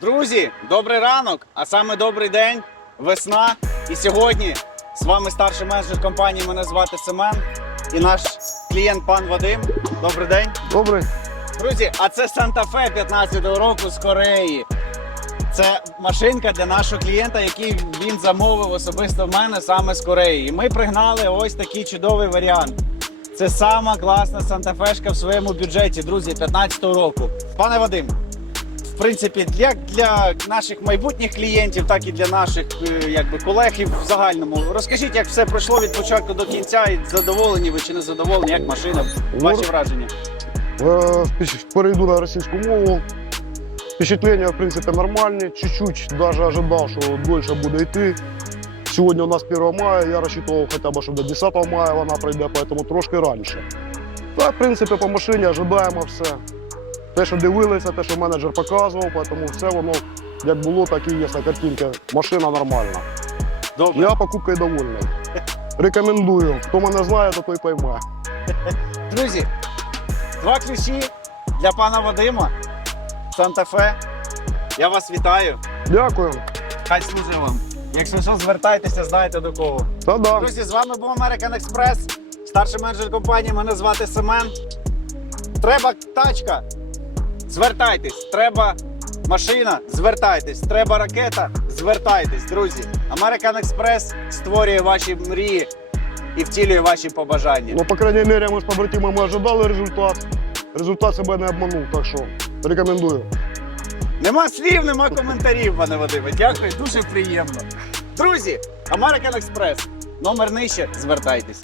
Друзі, добрий ранок, а саме добрий день, весна. І сьогодні з вами старший менеджер компанії. Мене звати Семен і наш клієнт пан Вадим. Добрий день. Добрий. Друзі, а це Санта-Фе 15-го року з Кореї. Це машинка для нашого клієнта, який він замовив особисто в мене саме з Кореї. І ми пригнали ось такий чудовий варіант. Це сама класна Санта-Фешка в своєму бюджеті, друзі, 15-го року. Пане Вадим, в принципі, як для наших майбутніх клієнтів, так і для наших е, якби, колег і в загальному. Розкажіть, як все пройшло від початку до кінця, і задоволені ви чи не задоволені, як машина, ваші враження. Е, Перейду на російську мову. Впечатлення, в принципі, нормальні. Чуть-чуть даже ожидав, що дольше буде йти. Сьогодні у нас 1 мая, я розчитував хоча б, що до 10 мая вона прийде, поэтому трошки раніше. Та, в принципі, по машині ожидаємо все. Те, що дивилися, те, що менеджер показував, тому все воно як було, так і є на картинці. Машина нормальна. Добре. Я покупкою довольний. Рекомендую. Хто мене знає, то той пойме. Друзі, два ключі для пана Вадима. Санта-Фе. Я вас вітаю. Дякую. Хай служить вам. Якщо що, звертайтеся, знаєте до кого. Та-да. Друзі, з вами був American Express, старший менеджер компанії. Мене звати Семен. Треба тачка. Звертайтесь. Треба машина. Звертайтесь. Треба ракета. Звертайтесь, друзі. American Express створює ваші мрії і втілює ваші побажання. Ну, по крайней мере, ми з побратимами ожидали результат. Результат себе не обманув, так що рекомендую. Нема слів, нема коментарів, пане Вадиме. Дякую, дуже приємно. Друзі, American Express. Номер нижче, звертайтесь.